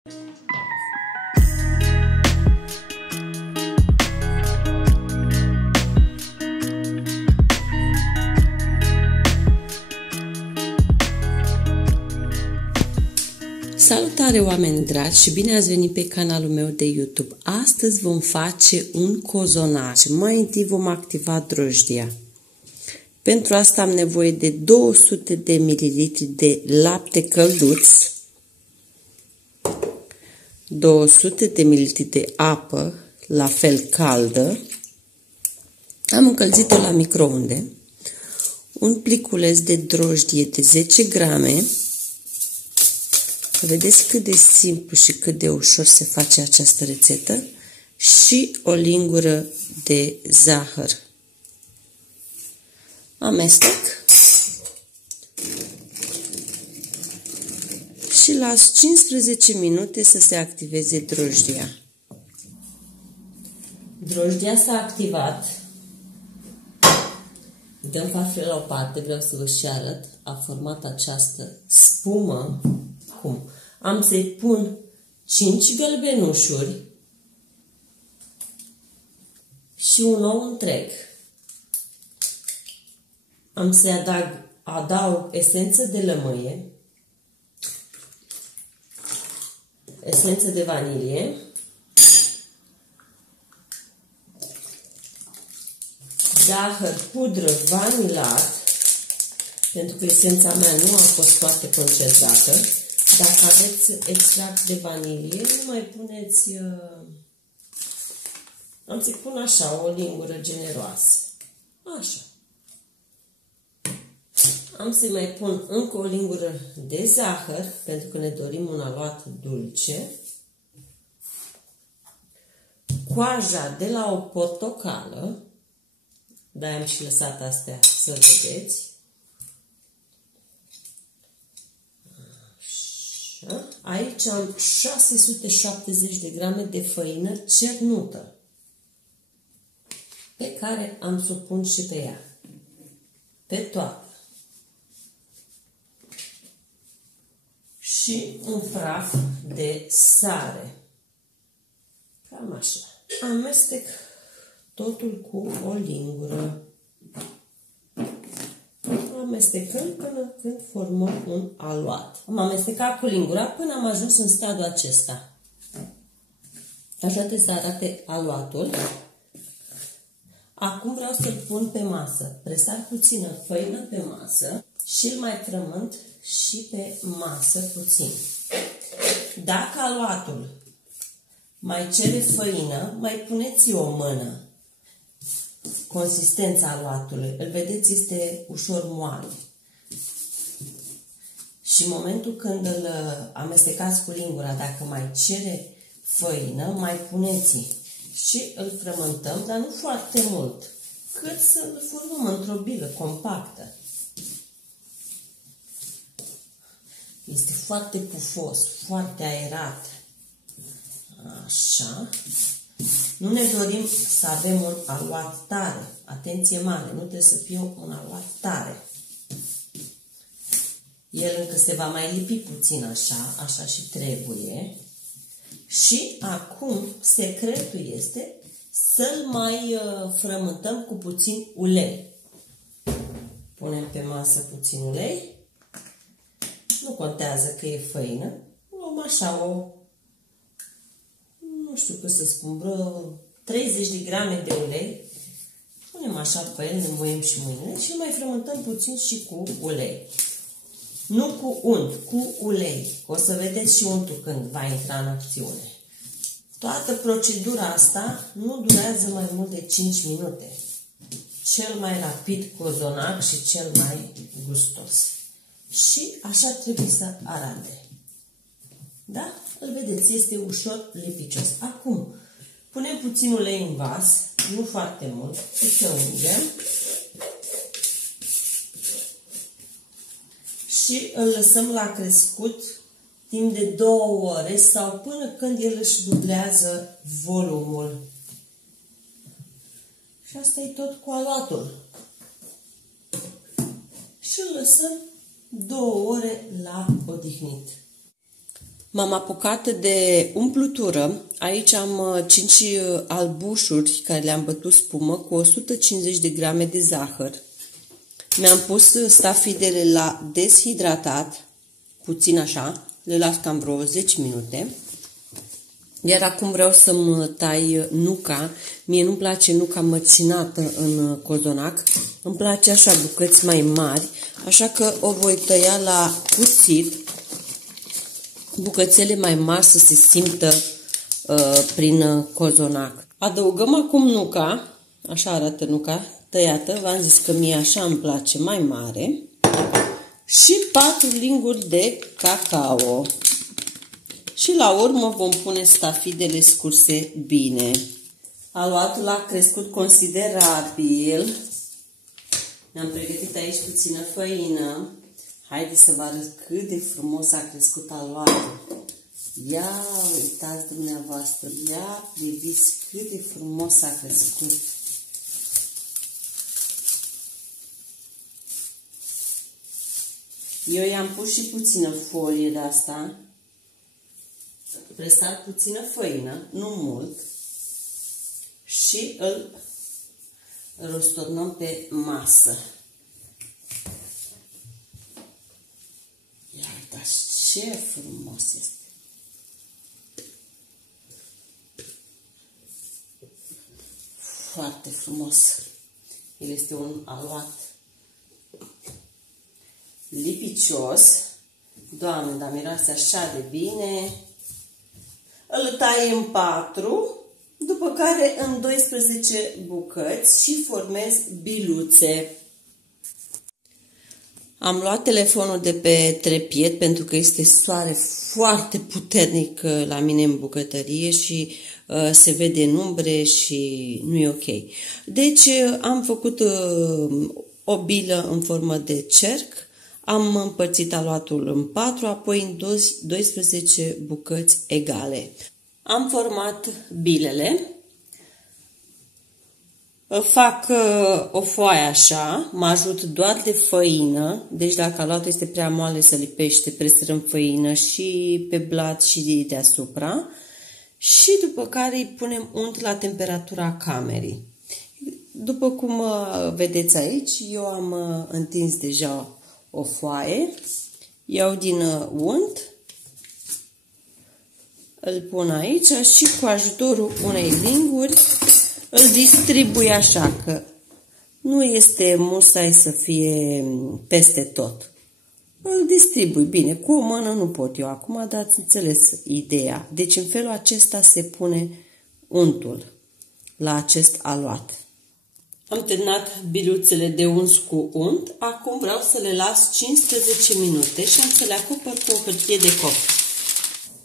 Salutare oameni dragi și bine ați venit pe canalul meu de YouTube. Astăzi vom face un cozonac. Mai întâi vom activa drojdia. Pentru asta am nevoie de 200 de ml de lapte călduț, 200 de ml de apă, la fel caldă. Am încălzit-o la microunde, un pliculeț de drojdie de 10 grame. Vedeți cât de simplu și cât de ușor se face această rețetă, și o lingură de zahăr. Amestec și las 15 minute să se activeze drojdia. Drojdia s-a activat. Dăm farfurile la o parte, vreau să vă și arăt. A format această spumă. Cum? Am să-i pun 5 gălbenușuri și un ou întreg. Am să-i adaug esență de lămâie, esență de vanilie, zahăr, pudră, vanilat, pentru că esența mea nu a fost foarte concentată. Dacă aveți extract de vanilie, nu mai puneți, am să-i pun așa, o lingură generoasă. Așa. Am să-i mai pun încă o lingură de zahăr, pentru că ne dorim un aluat dulce. Coaja de la o portocală, de-aia am și lăsat astea să vedeți. Aici am 670 de grame de făină cernută, pe care am să o pun și pe ea, pe toată. Și un praf de sare. Cam așa. Amestec totul cu o lingură. Amestecăm până când formăm un aluat. Am amestecat cu lingura până am ajuns în stadiul acesta. Așa trebuie să arate aluatul. Acum vreau să-l pun pe masă. Presar puțină făină pe masă și îl mai frământ și pe masă puțin. Dacă aluatul mai cere făină, mai puneți o mână. Consistența aluatului, îl vedeți, este ușor moale. Și în momentul când îl amestecați cu lingura, dacă mai cere făină, mai puneți și îl frământăm, dar nu foarte mult, cât să îl formăm într-o bilă compactă. Este foarte pufos, foarte aerat. Așa. Nu ne dorim să avem un aluat tare. Atenție mare, nu trebuie să fie un aluat tare. El încă se va mai lipi puțin așa, așa și trebuie. Și acum secretul este să-l mai frământăm cu puțin ulei. Punem pe masă puțin ulei. Nu contează că e făină. Luăm așa nu știu cum să spun, vreo 30 de grame de ulei. Punem așa pe el, ne muiem și mâinile și mai frământăm puțin și cu ulei. Nu cu unt, cu ulei. O să vedeți și untul când va intra în acțiune. Toată procedura asta nu durează mai mult de 5 minute. Cel mai rapid cozonac și cel mai gustos. Și așa trebuie să arate. Da? Îl vedeți, este ușor lipicios. Acum, punem puțin ulei în vas, nu foarte mult, și să ungem. Și îl lăsăm la crescut timp de 2 ore sau până când el își dublează volumul. Și asta e tot cu aluatul. Și îl lăsăm 2 ore la odihnit. M-am apucat de umplutură. Aici am 5 albușuri care le-am bătut spumă cu 150 de grame de zahăr. Mi-am pus stafidele la deshidratat, puțin așa, le las cam vreo 10 minute. Iar acum vreau să-mi tai nuca. Mie nu-mi place nuca măcinată în cozonac, îmi place așa bucăți mai mari, așa că o voi tăia la cuțit, bucățele mai mari să se simtă prin cozonac. Adăugăm acum nuca, așa arată nuca tăiată, v-am zis că mie așa îmi place mai mare, și 4 linguri de cacao. Și la urmă vom pune stafidele scurse bine. Aluatul a crescut considerabil. Ne-am pregătit aici puțină făină. Haideți să vă arăt cât de frumos a crescut aluatul. Ia uitați dumneavoastră, ia priviți cât de frumos a crescut. Eu i-am pus și puțină folie de asta. Presat puțină făină, nu mult, și îl rosturnăm pe masă. Ia uitați ce frumos este! Foarte frumos! El este un aluat lipicios. Doamne, dar miroase așa de bine! Îl tai în 4, după care în 12 bucăți și formez biluțe. Am luat telefonul de pe trepied pentru că este soare foarte puternic la mine în bucătărie și se vede în umbre și nu e ok. Deci am făcut o bilă în formă de cerc, am împărțit aluatul în 4, apoi în 12 bucăți egale. Am format bilele, fac o foaie așa, mă ajut doar de făină, deci dacă aluatul este prea moale să lipește, presărăm făină și pe blat și deasupra, și după care îi punem unt la temperatura camerei. După cum vedeți aici, eu am întins deja o foaie, iau din unt, îl pun aici și cu ajutorul unei linguri îl distribui așa, că nu este musai să fie peste tot. Îl distribui bine, cu o mână nu pot eu acum, dar ați înțeles ideea. Deci în felul acesta se pune untul la acest aluat. Am terminat biluțele de uns cu unt, acum vreau să le las 15 minute și am să le acopăr cu o hârtie de coc.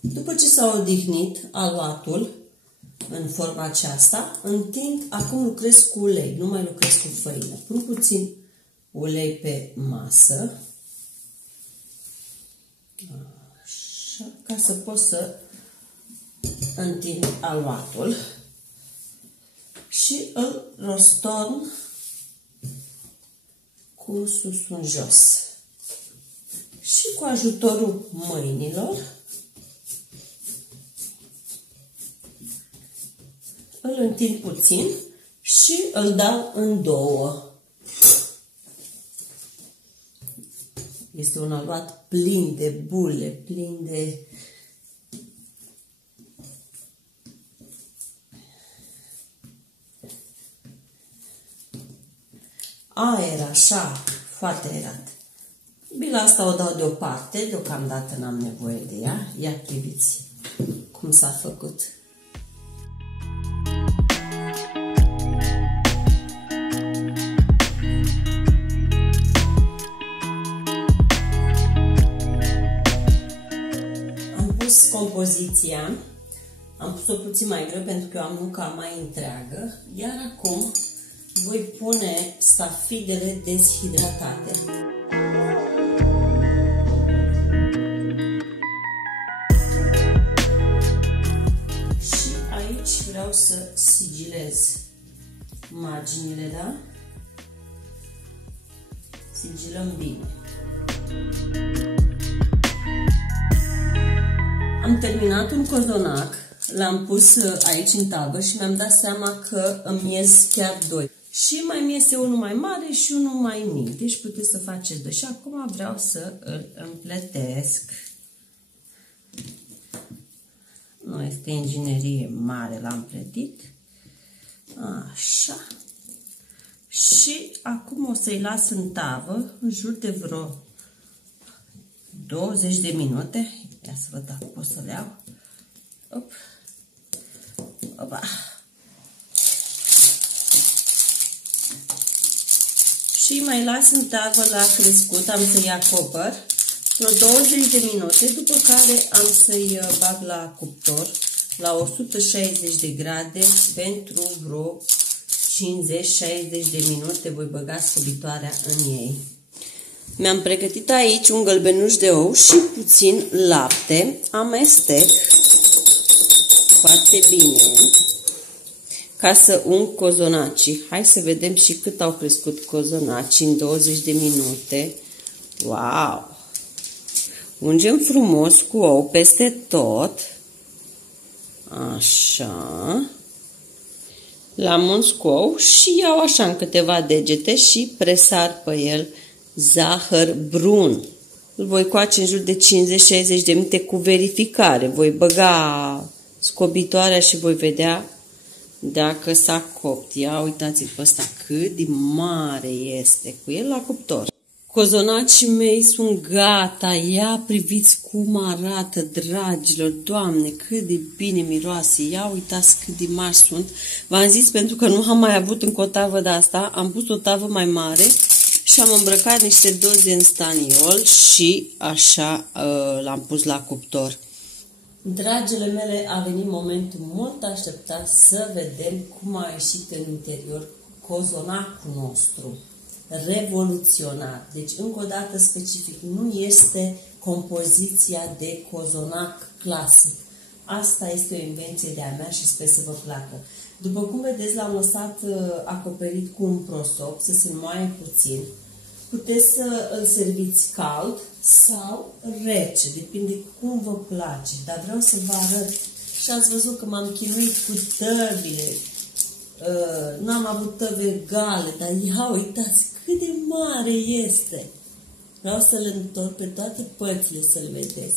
După ce s-a odihnit aluatul în forma aceasta, întind, acum lucrez cu ulei, nu mai lucrez cu făină. Pun puțin ulei pe masă, așa, ca să pot să întind aluatul. Și îl rostorn cu sus în jos. Și cu ajutorul mâinilor îl întind puțin și îl dau în două. Este un aluat plin de bule, plin de aer, așa, foarte aerat. Bila asta o dau deoparte, deocamdată n-am nevoie de ea. Ia priviți cum s-a făcut. Am pus compoziția, am pus-o puțin mai greu pentru că eu am nuca mai întreagă, iar acum voi pune stafidele deshidratate. Și aici vreau să sigilez marginile, da? Sigilăm bine. Am terminat un cozonac, l-am pus aici în tavă și mi-am dat seama că îmi ies chiar doi. Și mai mi iese unul mai mare și unul mai mic. Deci puteți să faceți doi. Și acum vreau să îl împletesc. Nu este inginerie mare, l-am împletit. Așa. Și acum o să-i las în tavă în jur de vreo 20 de minute. Ia să văd dacă pot să le iau. Op. Opa. Și mai las în tavă la crescut, am să-i acopăr vreo 20 de minute, după care am să-i bag la cuptor la 160 de grade pentru vreo 50-60 de minute. Voi băga scobitoarea în ei. Mi-am pregătit aici un gălbenuș de ou și puțin lapte. Amestec foarte bine ca să ung cozonacii. Hai să vedem și cât au crescut cozonacii în 20 de minute. Wow! Ungem frumos cu ou peste tot. Așa. L-am uns cu ou și iau așa în câteva degete și presar pe el zahăr brun. Îl voi coace în jur de 50-60 de minute cu verificare. Voi băga scobitoarea și voi vedea dacă s-a copt. Ia uitați-l pe ăsta cât de mare este cu el la cuptor. Cozonacii mei sunt gata. Ia priviți cum arată, dragilor. Doamne, cât de bine miroase. Ia uitați cât de mari sunt. V-am zis, pentru că nu am mai avut încă o tavă de asta, am pus o tavă mai mare și am îmbrăcat niște doze în staniol și așa l-am pus la cuptor. Dragile mele, a venit momentul mult așteptat să vedem cum a ieșit în interior cozonacul nostru. Revoluționar. Deci, încă o dată specific, nu este compoziția de cozonac clasic. Asta este o invenție de-a mea și sper să vă placă. După cum vedeți, l-am lăsat acoperit cu un prosop să se înmoaie puțin. Puteți să îl serviți cald sau rece, depinde cum vă place. Dar vreau să vă arăt și ați văzut că m-am chinuit cu tăvile. N-am avut tăve egale, dar ia uitați cât de mare este. Vreau să-l întorc pe toate părțile să-l vedeți.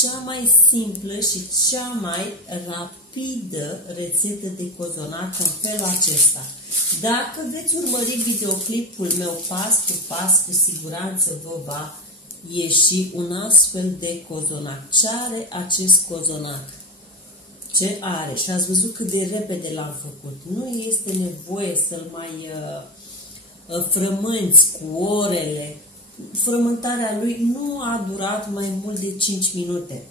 Cea mai simplă și cea mai rapidă rețetă de cozonac în felul acesta. Dacă veți urmări videoclipul meu pas cu pas, cu siguranță vă va ieși un astfel de cozonac. Ce are acest cozonac? Ce are? Și ați văzut cât de repede l-am făcut. Nu este nevoie să-l mai frămânți cu orele. Frământarea lui nu a durat mai mult de 5 minute.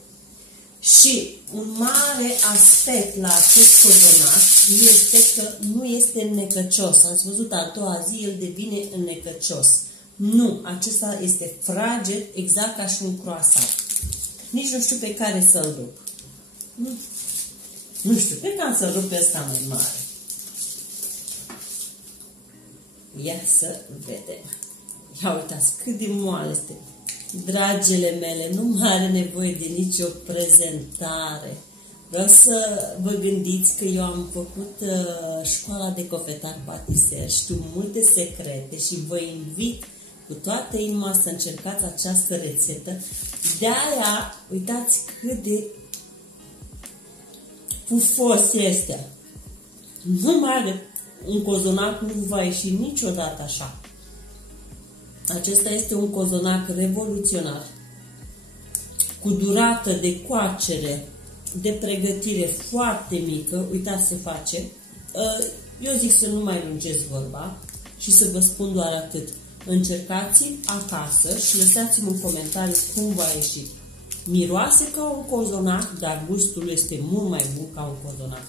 Și un mare aspect la acest cozonac este că nu este înnecăcios. Ați văzut, a doua zi el devine înnecăcios. Nu, acesta este fraged, exact ca și un croissant. Nici nu știu pe care să-l rup. Nu știu, cred că am să rup pe ăsta mai mare. Ia să vedem. Ia uitați cât de moale este. Dragile mele, nu mai are nevoie de nicio prezentare. Vreau să vă gândiți că eu am făcut școala de cofetar patiser, știu multe secrete și vă invit cu toată inima să încercați această rețetă. De-aia, uitați cât de pufos este. Nu mai are un cozonac, nu va ieși niciodată așa. Acesta este un cozonac revoluționar, cu durată de coacere, de pregătire foarte mică. Uitați ce face. Eu zic să nu mai lungesc vorba și să vă spun doar atât. Încercați-l acasă și lăsați-mi în comentarii cum v-a ieșit. Miroase ca un cozonac, dar gustul este mult mai bun ca un cozonac.